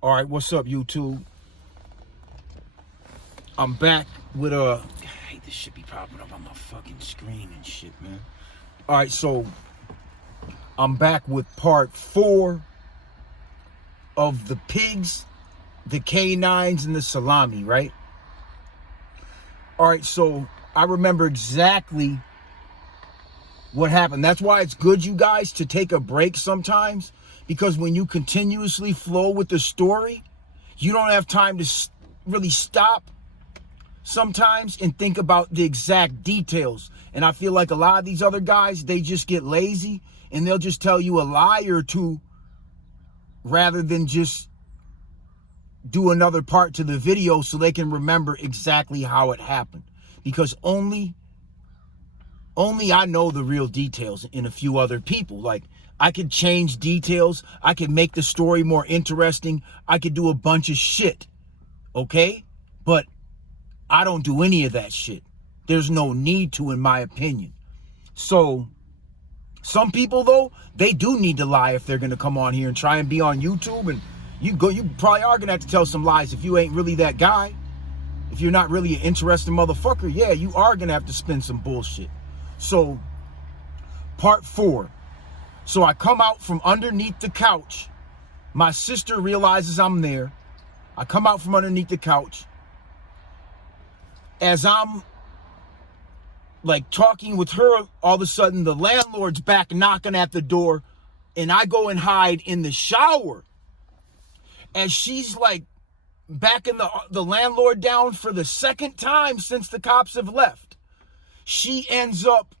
All right, what's up, YouTube? I'm back with I hate this shit be popping up on my fucking screen and shit, man. All right, so I'm back with part 4 of the PIGZ, the K-9s, and the SALAMI, right? All right, so I remember exactly what happened. That's why it's good, you guys, to take a break sometimes, because when you continuously flow with the story, you don't have time to really stop sometimes and think about the exact details. And I feel like a lot of these other guys, they just get lazy and they'll just tell you a lie or two rather than just do another part to the video so they can remember exactly how it happened. Because only I know the real details, and a few other people. Like, I could change details. I could make the story more interesting. I could do a bunch of shit, okay? But I don't do any of that shit. There's no need to, in my opinion. So some people, though, they do need to lie if they're going to come on here and try and be on YouTube. And you probably are going to have to tell some lies if you ain't really that guy. If you're not really an interesting motherfucker, yeah, you are going to have to spin some bullshit. So, part 4. So I come out from underneath the couch. My sister realizes I'm there. I come out from underneath the couch. As I'm like talking with her, all of a sudden the landlord's back knocking at the door, and I go and hide in the shower. As she's like backing the landlord down for the second time since the cops have left, she ends up,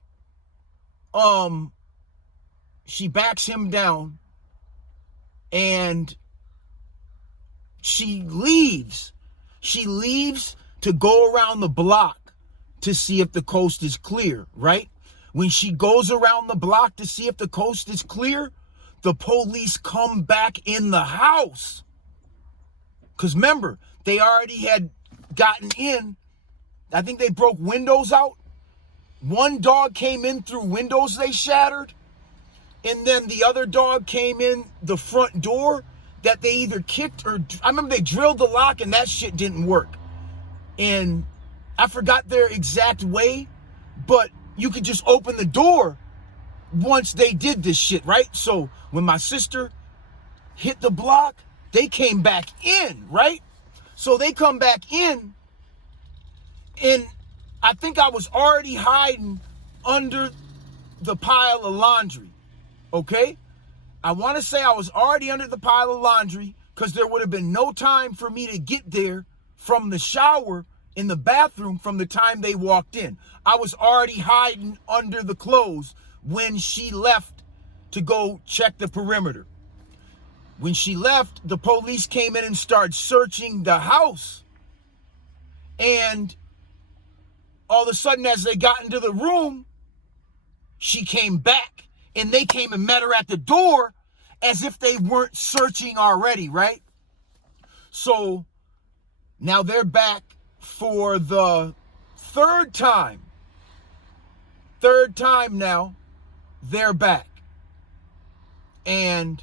she backs him down and she leaves. She leaves to go around the block to see if the coast is clear, right? When she goes around the block to see if the coast is clear, the police come back in the house. Because remember, they already had gotten in. I think they broke windows out. One dog came in through windows they shattered. And then the other dog came in the front door that they either kicked or... I remember they drilled the lock and that shit didn't work. And I forgot their exact way, but you could just open the door once they did this shit, right? So when my sister hit the block, they came back in, right? So they come back in, and I think I was already hiding under the pile of laundry, okay? I want to say I was already under the pile of laundry because there would have been no time for me to get there from the shower in the bathroom from the time they walked in. I was already hiding under the clothes when she left to go check the perimeter. When she left, the police came in and started searching the house. And all of a sudden, as they got into the room, she came back. And they came and met her at the door as if they weren't searching already, right? So now they're back for the third time. Third time now, they're back. And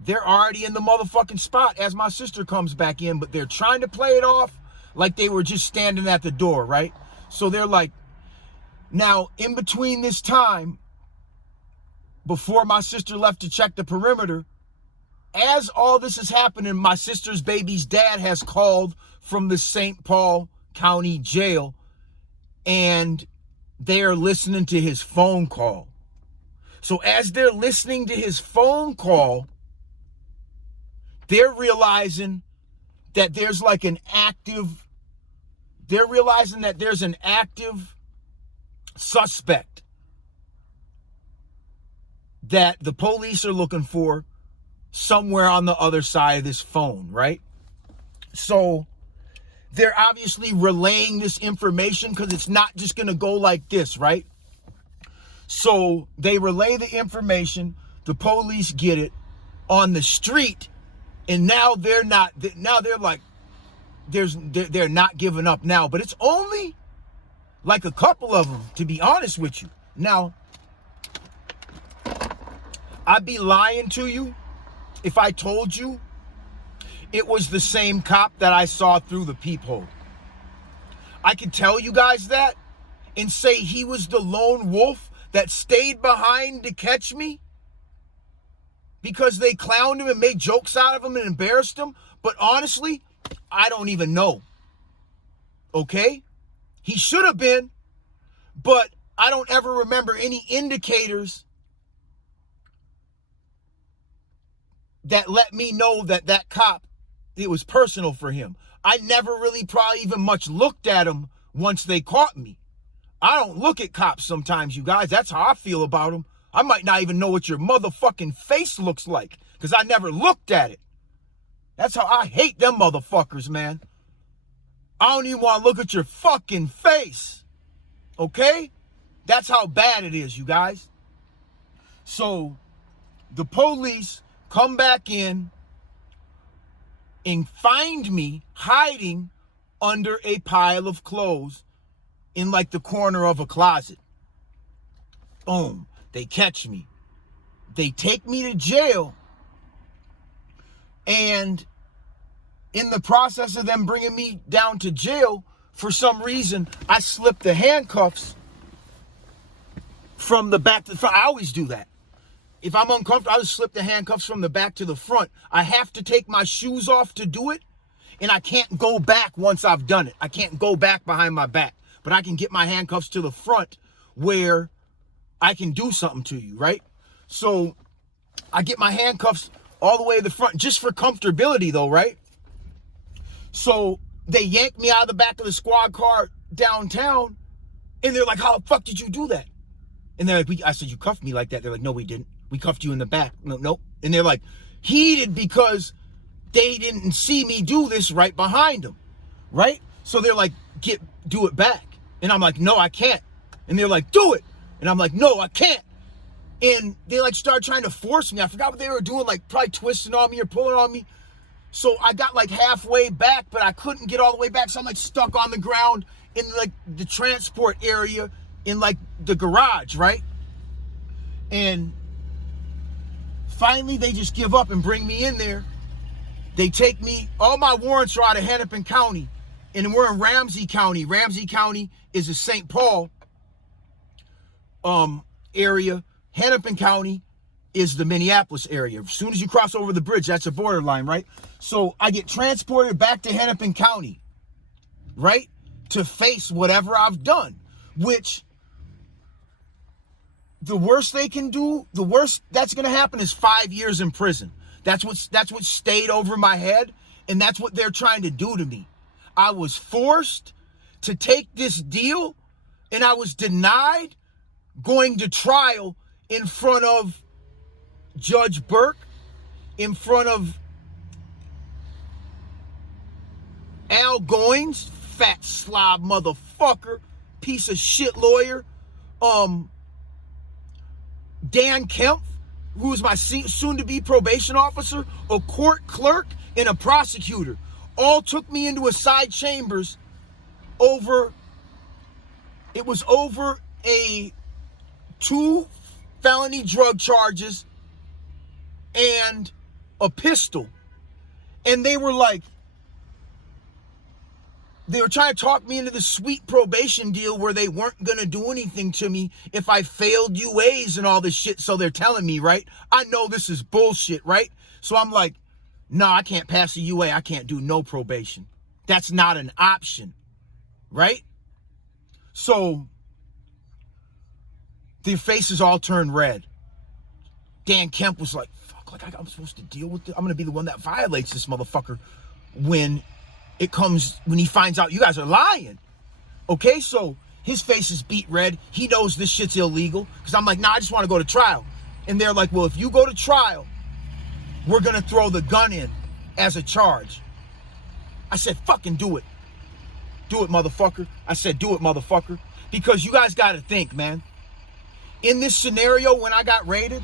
they're already in the motherfucking spot as my sister comes back in, but they're trying to play it off like they were just standing at the door, right? So they're like, now in between this time, before my sister left to check the perimeter, as all this is happening, my sister's baby's dad has called from the St. Paul County Jail, and they're listening to his phone call. So as they're listening to his phone call, they're realizing that there's like an active, suspect that the police are looking for somewhere on the other side of this phone, right? So they're obviously relaying this information because it's not just going to go like this, right? So they relay the information, the police get it on the street, and now they're not, now they're like, they're not giving up now, but it's only like a couple of them, to be honest with you. Now, I'd be lying to you if I told you it was the same cop that I saw through the peephole? I could tell you guys that and say he was the lone wolf that stayed behind to catch me because they clowned him and made jokes out of him and embarrassed him. But honestly, I don't even know. Okay? He should have been, but I don't ever remember any indicators that let me know that that cop, it was personal for him. I never really probably even much looked at him once they caught me. I don't look at cops sometimes, you guys. That's how I feel about them. I might not even know what your motherfucking face looks like because I never looked at it. That's how I hate them motherfuckers, man. I don't even want to look at your fucking face. Okay? That's how bad it is, you guys. So, the police come back in and find me hiding under a pile of clothes in like the corner of a closet. Boom. They catch me. They take me to jail. And in the process of them bringing me down to jail, for some reason, I slipped the handcuffs from the back to the front. I always do that. If I'm uncomfortable, I just slip the handcuffs from the back to the front. I have to take my shoes off to do it, and I can't go back once I've done it. I can't go back behind my back, but I can get my handcuffs to the front where I can do something to you, right? So I get my handcuffs all the way to the front just for comfortability though, right? So they yank me out of the back of the squad car downtown, and they're like, how the fuck did you do that? And they're like, I said, you cuffed me like that. They're like, no, we didn't. We cuffed you in the back. No. And they're like, heated because they didn't see me do this right behind them, right? So they're like, do it back. And I'm like, no, I can't. And they're like, do it. And I'm like, no, I can't. And they like started trying to force me. I forgot what they were doing, like probably twisting on me or pulling on me. So I got like halfway back, but I couldn't get all the way back. So I'm like stuck on the ground in like the transport area in like the garage, right? And finally they just give up and bring me in there. They take me, all my warrants are out of Hennepin County, and we're in Ramsey County. Ramsey County is a St. Paul area. Hennepin County is the Minneapolis area. As soon as you cross over the bridge, that's a borderline, right? So I get transported back to Hennepin County, right? To face whatever I've done, which the worst they can do, the worst that's going to happen is 5 years in prison. That's what stayed over my head, and that's what they're trying to do to me. I was forced to take this deal, and I was denied going to trial in front of Judge Burke, in front of Al Goins, fat slob motherfucker, piece of shit lawyer, Dan Kemp, who was my soon-to-be probation officer, a court clerk, and a prosecutor, all took me into a side chambers over 2 felony drug charges and a pistol. And they were trying to talk me into this sweet probation deal where they weren't going to do anything to me if I failed UAs and all this shit. So they're telling me, right? I know this is bullshit, right? So I'm like, no, I can't pass a UA. I can't do no probation. That's not an option, right? So their faces all turned red. Dan Kemp was like, fuck, like I'm supposed to deal with this. I'm going to be the one that violates this motherfucker when he finds out you guys are lying. Okay, so his face is beat red. He knows this shit's illegal. Because I'm like, nah, I just want to go to trial. And they're like, well, if you go to trial, we're going to throw the gun in as a charge. I said, fucking do it. Do it, motherfucker. I said, do it, motherfucker. Because you guys got to think, man. In this scenario, when I got raided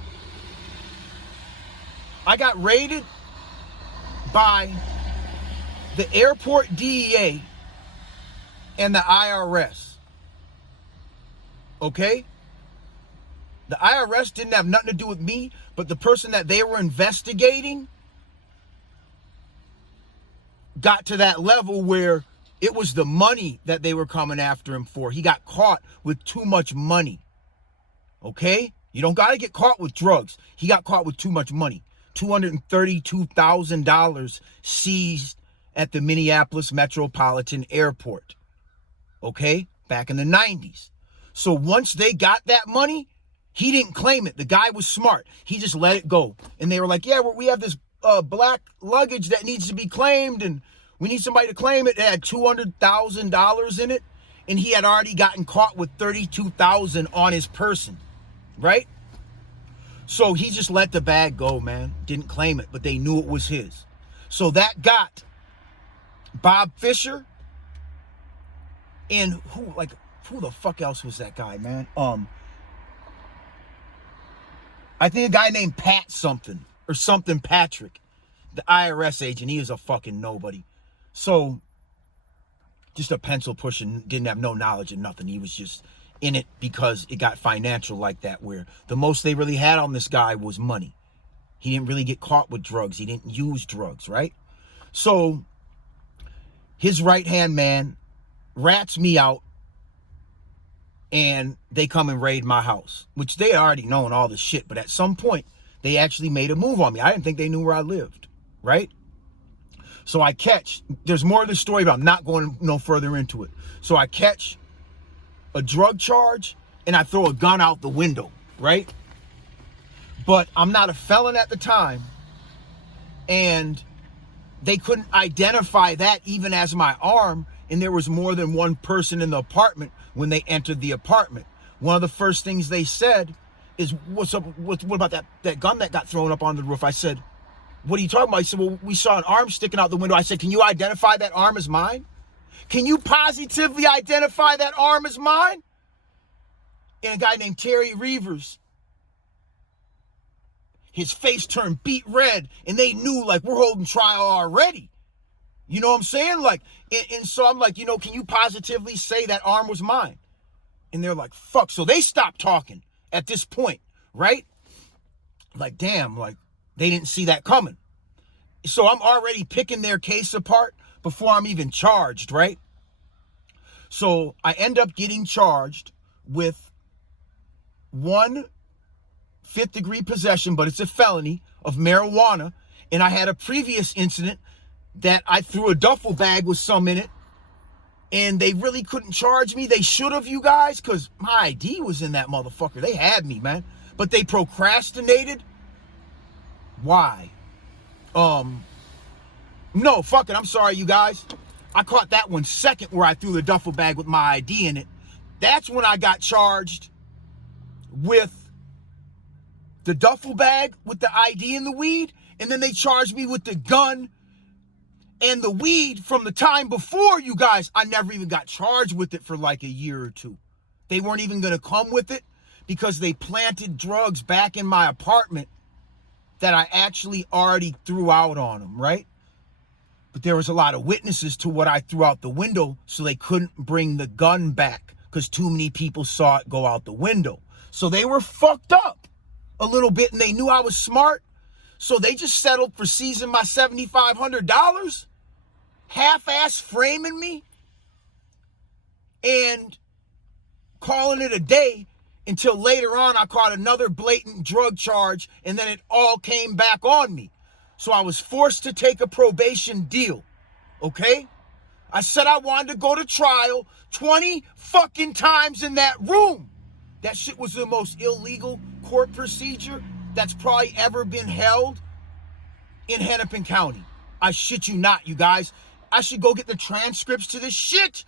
by the airport DEA and the IRS. Okay? The IRS didn't have nothing to do with me. But the person that they were investigating got to that level where it was the money that they were coming after him for. He got caught with too much money. Okay? You don't got to get caught with drugs. He got caught with too much money. $232,000 seized at the Minneapolis Metropolitan Airport. Okay? Back in the 90s. So once they got that money, he didn't claim it. The guy was smart. He just let it go. And they were like, yeah, we have this black luggage that needs to be claimed, and we need somebody to claim it. It had $200,000 in it, and he had already gotten caught with $32,000 on his person, right? So he just let the bag go, man. Didn't claim it, but they knew it was his. So that got Bob Fisher and who the fuck else was that guy, man? I think a guy named Pat something or something Patrick, the IRS agent. He is a fucking nobody. So just a pencil pushing, didn't have no knowledge of nothing. He was just in it because it got financial like that, where the most they really had on this guy was money. He didn't really get caught with drugs. He didn't use drugs, right? So his right-hand man rats me out, and they come and raid my house, which they already known all this shit. But at some point, they actually made a move on me. I didn't think they knew where I lived, right? So I catch, there's more of the story, but I'm not going no further into it. So I catch a drug charge, and I throw a gun out the window, right? But I'm not a felon at the time, and they couldn't identify that even as my arm, and there was more than one person in the apartment when they entered the apartment. One of the first things they said is, what's up, what about that gun that got thrown up on the roof? I said, what are you talking about? He said, well, we saw an arm sticking out the window. I said, can you identify that arm as mine? Can you positively identify that arm as mine? And a guy named Terry Reavers, his face turned beet red, and they knew, like, we're holding trial already. You know what I'm saying? Like, and so I'm like, can you positively say that arm was mine? And they're like, fuck. So they stopped talking at this point, right? Like, damn, like, they didn't see that coming. So I'm already picking their case apart before I'm even charged, right? So I end up getting charged with 1 5th-degree possession, but it's a felony, of marijuana. And I had a previous incident that I threw a duffel bag with some in it, and they really couldn't charge me. They should have, you guys, because my ID was in that motherfucker. They had me, man. But they procrastinated. Why? No, fuck it. I'm sorry, you guys. I caught that one second, where I threw the duffel bag with my ID in it. That's when I got charged with the duffel bag with the ID and the weed. And then they charged me with the gun and the weed from the time before, you guys. I never even got charged with it for like a year or two. They weren't even going to come with it because they planted drugs back in my apartment that I actually already threw out on them, right? But there was a lot of witnesses to what I threw out the window, so they couldn't bring the gun back because too many people saw it go out the window. So they were fucked up a little bit, and they knew I was smart. So they just settled for seizing my $7,500, half-ass framing me, and calling it a day, until later on I caught another blatant drug charge, and then it all came back on me. So I was forced to take a probation deal, okay? I said I wanted to go to trial 20 fucking times in that room. That shit was the most illegal court procedure that's probably ever been held in Hennepin County. I shit you not, you guys. I should go get the transcripts to this shit.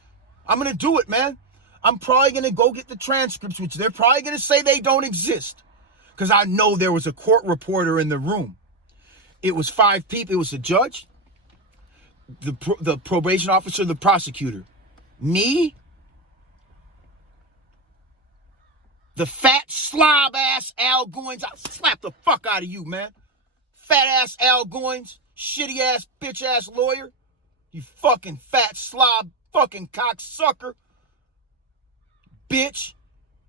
I'm going to do it, man. I'm probably going to go get the transcripts, which they're probably going to say they don't exist, because I know there was a court reporter in the room. It was 5 people. It was the judge, the probation officer, the prosecutor, me, the fat slob-ass Al Goins. I'll slap the fuck out of you, man. Fat-ass Al Goins, shitty-ass, bitch-ass lawyer. You fucking fat slob, fucking cocksucker. Bitch.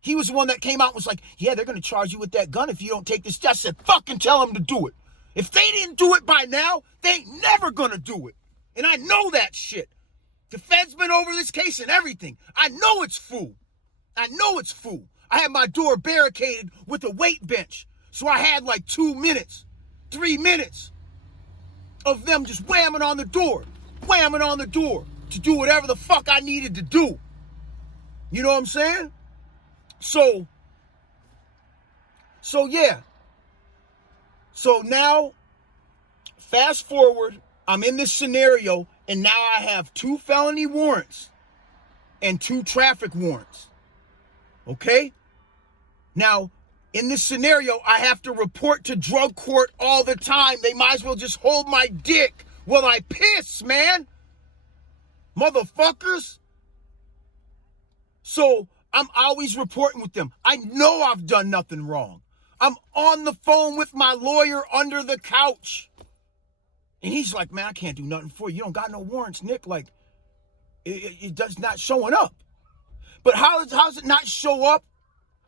He was the one that came out and was like, yeah, they're going to charge you with that gun if you don't take this. I said, fucking tell them to do it. If they didn't do it by now, they ain't never going to do it. And I know that shit. The Fed's been over this case and everything. I know it's fool. I know it's fool. I had my door barricaded with a weight bench. So I had like 2 minutes, 3 minutes of them just whamming on the door to do whatever the fuck I needed to do. You know what I'm saying? So yeah. So now, fast forward, I'm in this scenario, and now I have 2 felony warrants and 2 traffic warrants. Okay? Now, in this scenario, I have to report to drug court all the time. They might as well just hold my dick while I piss, man. Motherfuckers. So I'm always reporting with them. I know I've done nothing wrong. I'm on the phone with my lawyer under the couch. And he's like, man, I can't do nothing for you. You don't got no warrants, Nick. Like, it does not showing up. But how does it not show up?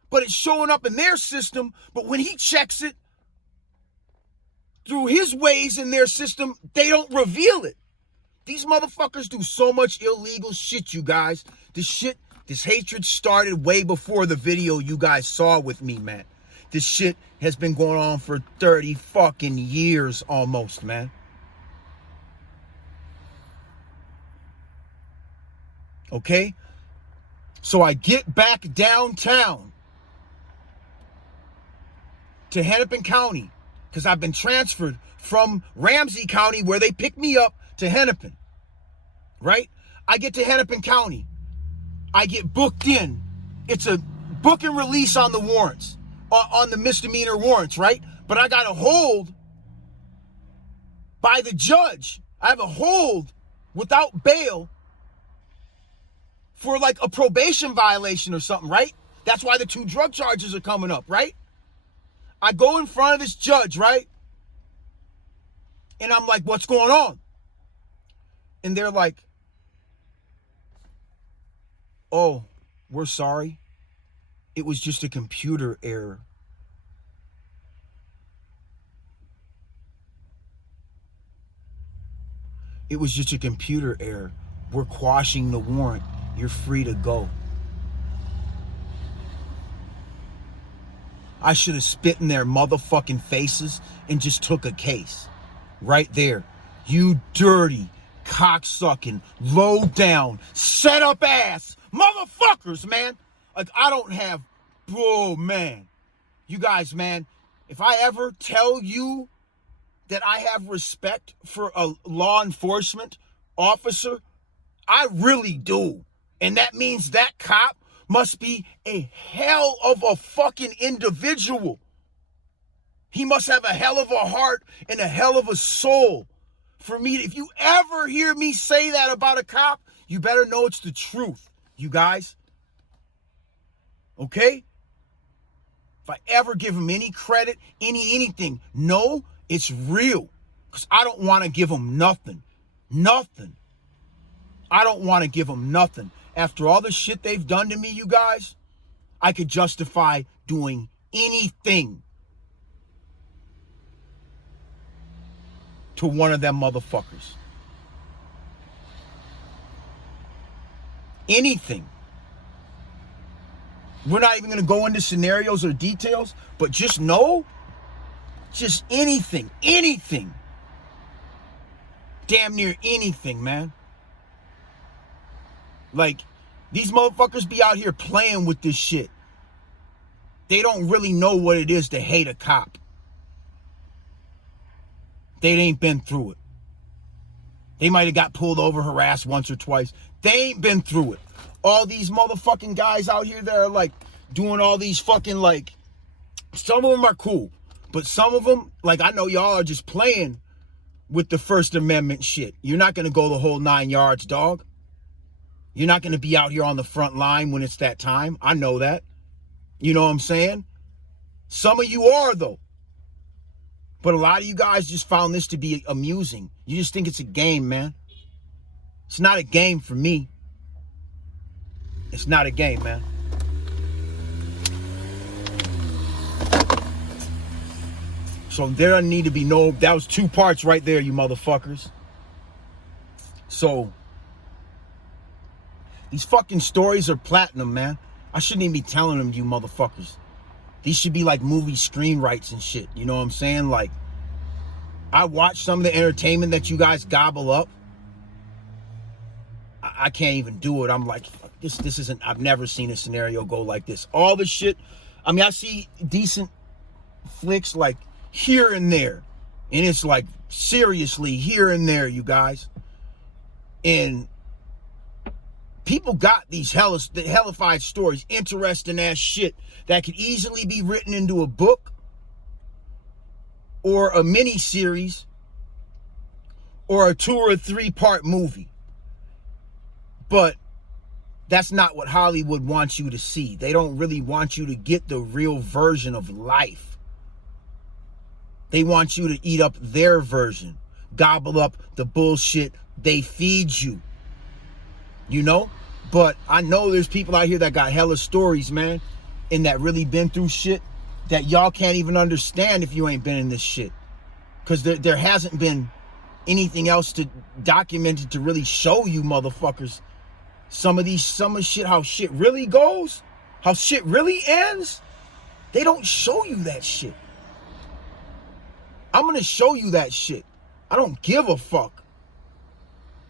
But it's showing up in their system. But when he checks it through his ways in their system, they don't reveal it. These motherfuckers do so much illegal shit, you guys. This hatred started way before the video you guys saw with me, man. This shit has been going on for 30 fucking years almost, man. Okay? So I get back downtown to Hennepin County because I've been transferred from Ramsey County where they picked me up to Hennepin, right? I get to Hennepin County. I get booked in. It's a book and release on the warrants, on the misdemeanor warrants, right? But I got a hold by the judge. I have a hold without bail for like a probation violation or something, right? That's why the 2 drug charges are coming up, right? I go in front of this judge, right? And I'm like, what's going on? And they're like, oh, we're sorry. It was just a computer error. It was just a computer error. We're quashing the warrant. You're free to go. I should have spit in their motherfucking faces and just took a case. Right there. You dirty, cocksucking, low down, set up ass motherfuckers, man. Like, I don't have, bro, man. You guys, man, if I ever tell you that I have respect for a law enforcement officer, I really do. And that means that cop must be a hell of a fucking individual. He must have a hell of a heart and a hell of a soul for me. If you ever hear me say that about a cop, you better know it's the truth, you guys. Okay? If I ever give him any credit, anything, no, it's real. Because I don't want to give him nothing. Nothing. I don't want to give them nothing. After all the shit they've done to me, you guys, I could justify doing anything to one of them motherfuckers. Anything. We're not even going to go into scenarios or details, but just know, just anything. Damn near anything, man. Like, these motherfuckers be out here playing with this shit. They don't really know what it is to hate a cop. They ain't been through it. They might have got pulled over, harassed once or twice. They ain't been through it. All these motherfucking guys out here that are like doing all these fucking like, some of them are cool. But some of them, like, I know y'all are just playing with the First Amendment shit. You're not going to go the whole 9 yards, dog. You're not going to be out here on the front line when it's that time. I know that. You know what I'm saying? Some of you are, though. But a lot of you guys just found this to be amusing. You just think it's a game, man. It's not a game for me. It's not a game, man. So there doesn't need to be no, that was 2 parts right there, you motherfuckers. So these fucking stories are platinum, man. I shouldn't even be telling them, you motherfuckers. These should be like movie screenwrites and shit. You know what I'm saying? Like, I watch some of the entertainment that you guys gobble up. I can't even do it. I'm like, this isn't, I've never seen a scenario go like this. All the shit, I mean, I see decent flicks like here and there. And it's like, seriously, here and there, you guys. And people got these hellified stories, interesting ass shit that could easily be written into a book or a mini series or a 2 or 3 part movie. But that's not what Hollywood wants you to see. They don't really want you to get the real version of life. They want you to eat up their version, gobble up the bullshit they feed you. You know? But I know there's people out here that got hella stories, man, and that really been through shit that y'all can't even understand if you ain't been in this shit. Because there hasn't been anything else to documented to really show you motherfuckers some of shit, how shit really goes, how shit really ends. They don't show you that shit. I'm gonna show you that shit. I don't give a fuck.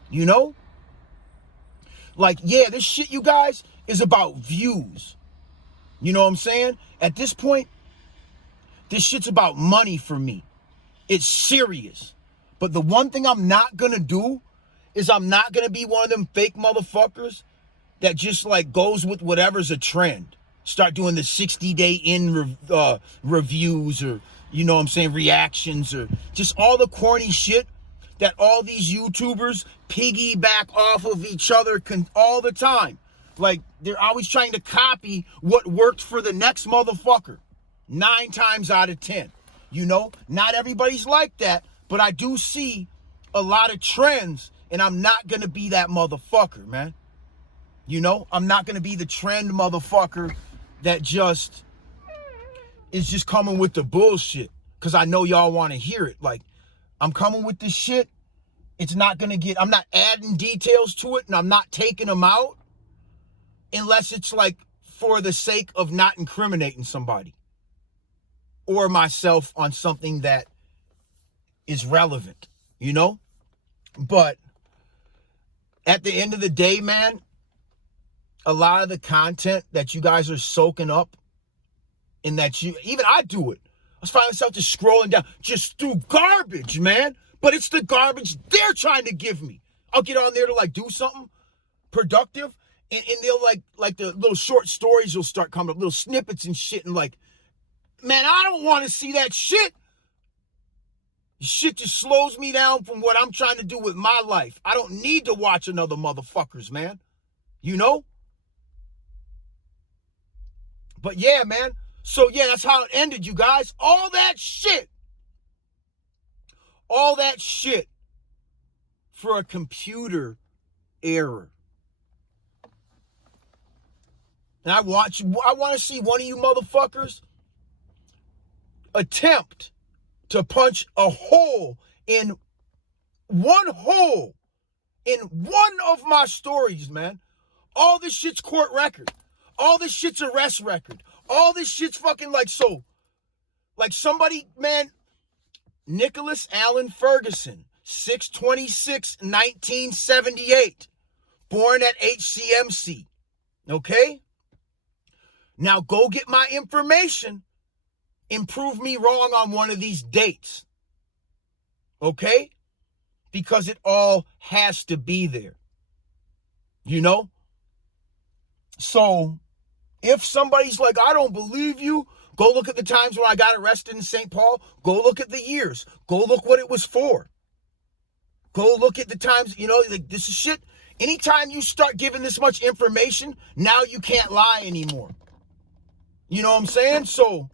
You know? Like, yeah, this shit, you guys, is about views. You know what I'm saying? At this point, this shit's about money for me. It's serious. But the one thing I'm not gonna do is I'm not gonna be one of them fake motherfuckers that just like goes with whatever's a trend. Start doing the 60-day in reviews, or, you know what I'm saying, reactions, or just all the corny shit that all these YouTubers piggyback off of each other all the time. Like, they're always trying to copy what worked for the next motherfucker. 9 times out of 10. You know, not everybody's like that, but I do see a lot of trends, and I'm not going to be that motherfucker, man. You know, I'm not going to be the trend motherfucker that just is just coming with the bullshit, because I know y'all want to hear it. Like, I'm coming with this shit. It's not going to get, I'm not adding details to it, and I'm not taking them out unless it's like for the sake of not incriminating somebody or myself on something that is relevant, you know? But at the end of the day, man, a lot of the content that you guys are soaking up, and that even I do it. I was finding myself just scrolling down just through garbage, man. But it's the garbage they're trying to give me. I'll get on there to like do something productive, and they'll like the little short stories will start coming up, little snippets and shit, and like, man, I don't want to see that shit. Shit just slows me down from what I'm trying to do with my life. I don't need to watch another motherfuckers, man. You know? But yeah, man. So yeah, that's how it ended, you guys. All that shit for a computer error. And I want to see one of you motherfuckers attempt to punch a hole in one of my stories, man. All this shit's court record. All this shit's arrest record. All this shit's fucking like, so, like somebody, man, Nicholas Allen Ferguson, 6/26/1978, born at HCMC. Okay? Now go get my information and prove me wrong on one of these dates. Okay? Because it all has to be there. You know? So, if somebody's like, I don't believe you, go look at the times when I got arrested in St. Paul. Go look at the years. Go look what it was for. Go look at the times, you know, like this is shit. Anytime you start giving this much information, now you can't lie anymore. You know what I'm saying? So,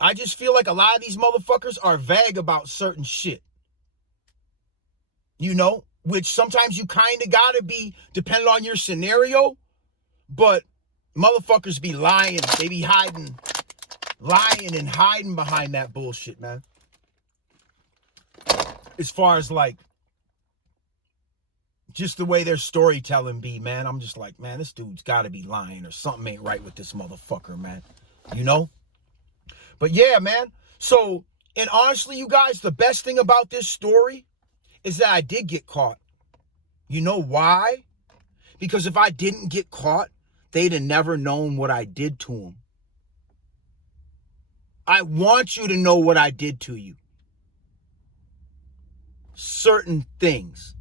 I just feel like a lot of these motherfuckers are vague about certain shit. You know? Which sometimes you kind of got to be, depending on your scenario. But motherfuckers be lying. They be hiding lying and hiding behind that bullshit, man. As far as like just the way their storytelling be, man, I'm just like, man, this dude's got to be lying or something ain't right with this motherfucker, man. You know? But yeah, man. So, and honestly, you guys, the best thing about this story is that I did get caught. You know why? Because if I didn't get caught, they'd have never known what I did to them. I want you to know what I did to you. Certain things.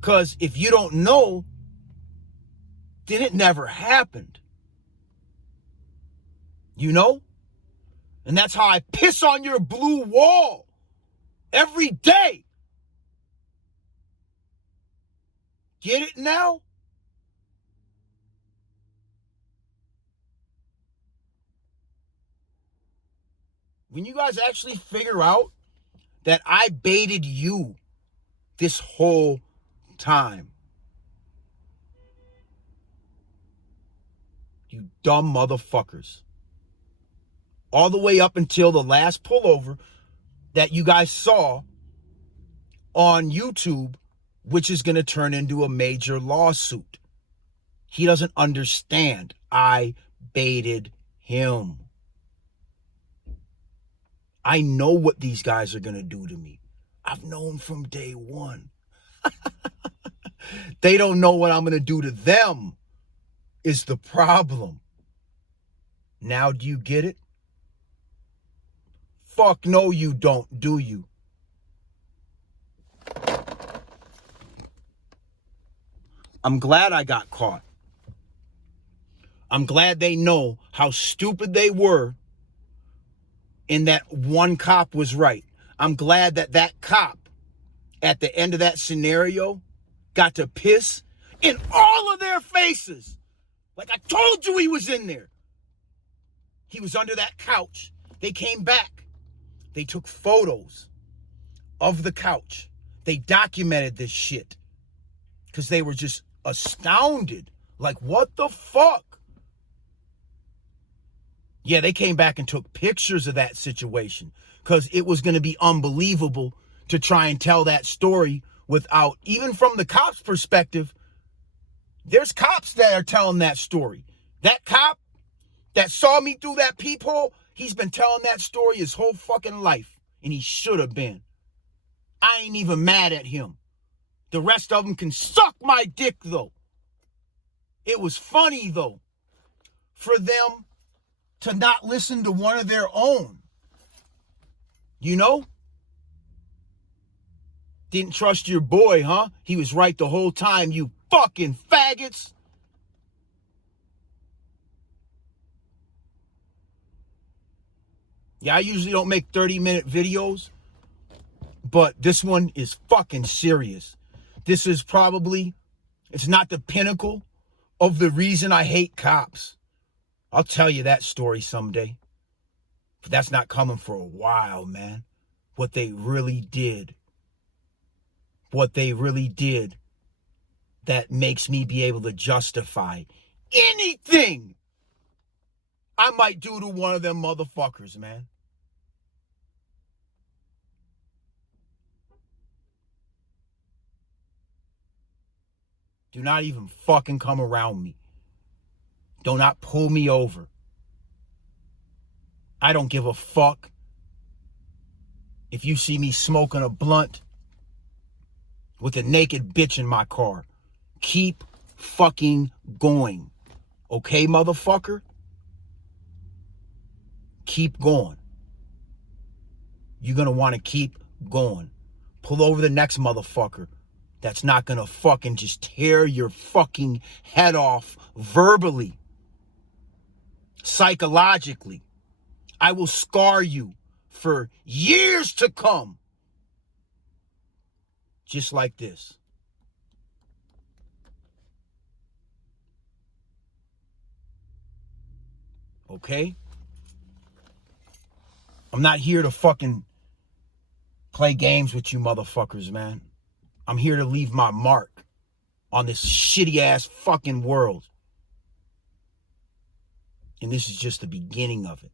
Because if you don't know, then it never happened. You know? And that's how I piss on your blue wall every day. Get it now? When you guys actually figure out that I baited you this whole time. You dumb motherfuckers. All the way up until the last pullover that you guys saw on YouTube, which is going to turn into a major lawsuit. He doesn't understand. I baited him. I know what these guys are going to do to me. I've known from day one. They don't know what I'm going to do to them is the problem. Now do you get it? Fuck no, you don't, do you? I'm glad I got caught. I'm glad they know how stupid they were and that one cop was right. I'm glad that that cop at the end of that scenario got to piss in all of their faces. Like I told you he was in there. He was under that couch. They came back. They took photos of the couch. They documented this shit because they were just astounded. Like, what the fuck? Yeah, they came back and took pictures of that situation because it was going to be unbelievable to try and tell that story without, even from the cops' perspective, there's cops that are telling that story. That cop that saw me through that peephole, he's been telling that story his whole fucking life, and he should have been. I ain't even mad at him. The rest of them can suck my dick, though. It was funny, though, for them to not listen to one of their own. You know? Didn't trust your boy, huh? He was right the whole time, you fucking faggots. Yeah, I usually don't make 30-minute videos, but this one is fucking serious. This is probably, it's not the pinnacle of the reason I hate cops. I'll tell you that story someday. But that's not coming for a while, man. What they really did. What they really did that makes me be able to justify anything I might do to one of them motherfuckers, man. Do not even fucking come around me. Do not pull me over. I don't give a fuck if you see me smoking a blunt with a naked bitch in my car. Keep fucking going. Okay, motherfucker? Keep going. You're gonna want to keep going. Pull over the next motherfucker that's not gonna fucking just tear your fucking head off verbally, psychologically. I will scar you for years to come. Just like this. Okay? I'm not here to fucking play games with you motherfuckers, man. I'm here to leave my mark on this shitty ass fucking world. And this is just the beginning of it.